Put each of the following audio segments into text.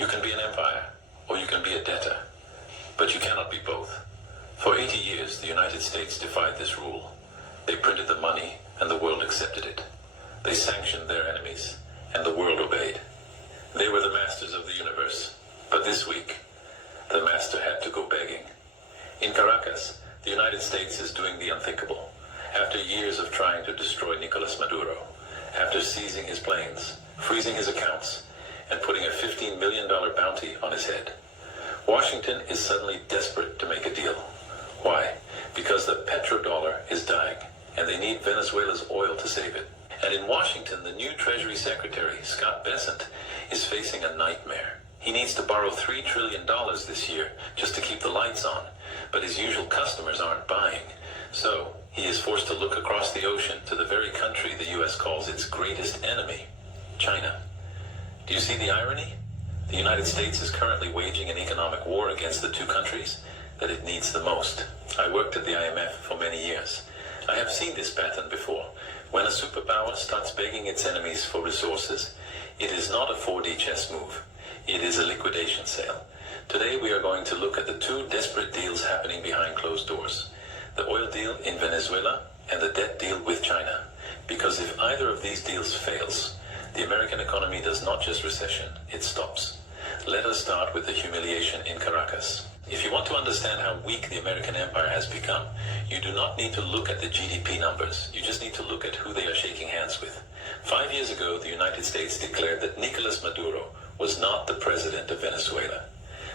You can be an empire, or you can be a debtor, but you cannot be both. For 80 years, the United States defied this rule. They printed the money, and the world accepted it. They sanctioned their enemies, and the world obeyed. They were the masters of the universe, but this week, the master had to go begging. In Caracas, the United States is doing the unthinkable. After years of trying to destroy Nicolas Maduro, after seizing his planes, freezing his accounts, and putting a $15 million bounty on his head, Washington is suddenly desperate to make a deal. Why? Because the petrodollar is dying, and they need Venezuela's oil to save it. And in Washington, the new Treasury Secretary, Scott Bessent, is facing a nightmare. He needs to borrow $3 trillion this year just to keep the lights on, but his usual customers aren't buying. So he is forced to look across the ocean to the very country the U.S. calls its greatest enemy, China. Do you see the irony? The United States is currently waging an economic war against the two countries that it needs the most. I worked at the IMF for many years. I have seen this pattern before. When a superpower starts begging its enemies for resources, it is not a 4D chess move. It is a liquidation sale. Today we are going to look at the two desperate deals happening behind closed doors. The oil deal in Venezuela and the debt deal with China. Because if either of these deals fails, the American economy does not just recession, it stops. Let us start with the humiliation in Caracas. If you want to understand how weak the American empire has become, you do not need to look at the GDP numbers. You just need to look at who they are shaking hands with. 5 years ago, the United States declared that Nicolas Maduro was not the president of Venezuela.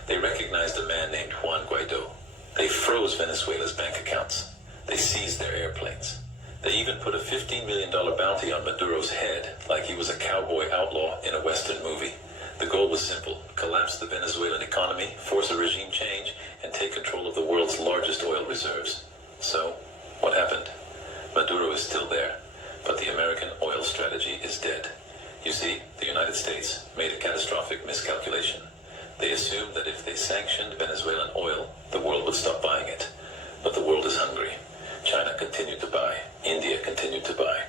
They recognized a man named Juan Guaido. They froze Venezuela's bank accounts. They seized their airplanes. They even put a $15 million bounty on Maduro's head, like he was a cowboy outlaw in a Western movie. The goal was simple: collapse the Venezuelan economy, force a regime change, and take control of the world's largest oil reserves. So, what happened? Maduro is still there, but the American oil strategy is dead. You see, the United States made a catastrophic miscalculation. They assumed that if they sanctioned Venezuelan oil, the world would stop buying it. But the world is hungry. China continued to buy. India continued to buy.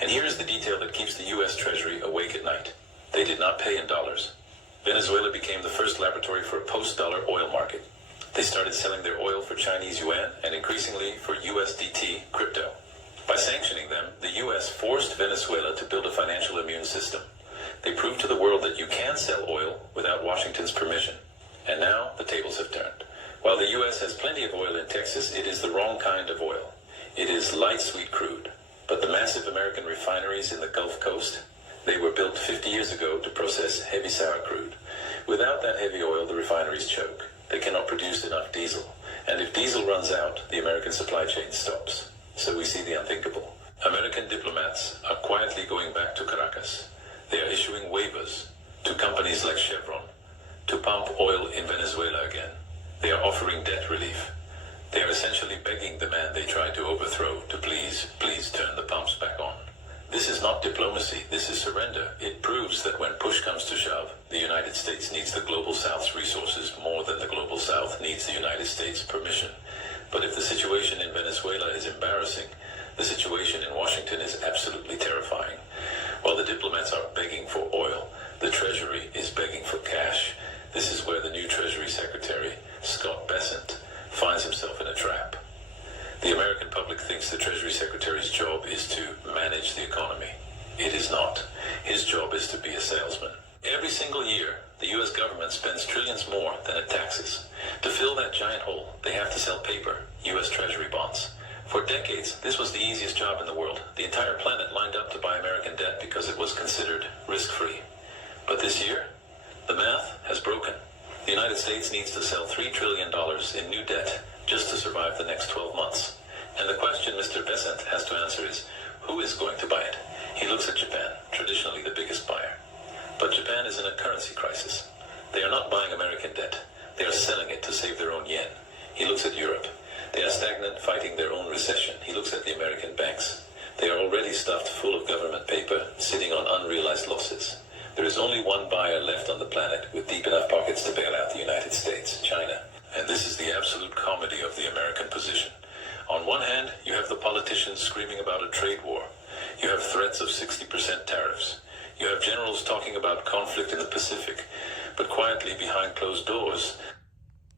And here is the detail that keeps the U.S. Treasury awake at night. They did not pay in dollars. Venezuela became the first laboratory for a post-dollar oil market. They started selling their oil for Chinese yuan and increasingly for USDT crypto. By sanctioning them, the U.S. forced Venezuela to build a financial immune system. They proved to the world that you can sell oil without Washington's permission. And now the tables have turned. While the U.S. has plenty of oil in Texas, it is the wrong kind of oil. It is light sweet crude. But the massive American refineries in the Gulf Coast, they were built 50 years ago to process heavy sour crude. Without that heavy oil, the refineries choke. They cannot produce enough diesel. And if diesel runs out, the American supply chain stops. So we see the unthinkable. American diplomats are quietly going back to Caracas. They are issuing waivers to companies like Chevron to pump oil in Venezuela again. They are offering debt relief. They are essentially begging the man they tried to overthrow to please turn the pumps back on. This is not diplomacy, this is surrender. It proves that when push comes to shove, the United States needs the Global South's resources more than the Global South needs the United States' permission. But if the situation in Venezuela is embarrassing, the situation in Washington is absolutely terrifying. While the diplomats are begging for oil, the Treasury is begging for cash. This is where the new Treasury Secretary, Scott Bessent, finds himself in a trap. The American public thinks the Treasury Secretary's job is to manage the economy. It is not. His job is to be a salesman. Every single year, the U.S. government spends trillions more than it taxes. To fill that giant hole, they have to sell paper, U.S. Treasury bonds. For decades, this was the easiest job in the world. The entire planet lined up to buy American debt because it was considered risk-free. But this year, the math has broken. The United States needs to sell $3 trillion in new debt just to survive the next 12 months. And the question Mr. Bessent has to answer is, who is going to buy it? He looks at Japan, traditionally the biggest buyer. But Japan is in a currency crisis. They are not buying American debt. They are selling it to save their own yen. He looks at Europe. They are stagnant, fighting their own recession. He looks at the American banks. They are already stuffed full of government paper, sitting on unrealized losses. There is only one buyer left on the planet with deep enough pockets to bail out the United States, China. And this is the absolute comedy of the American position. On one hand, you have the politicians screaming about a trade war. You have threats of 60% tariffs. You have generals talking about conflict in the Pacific, but quietly behind closed doors,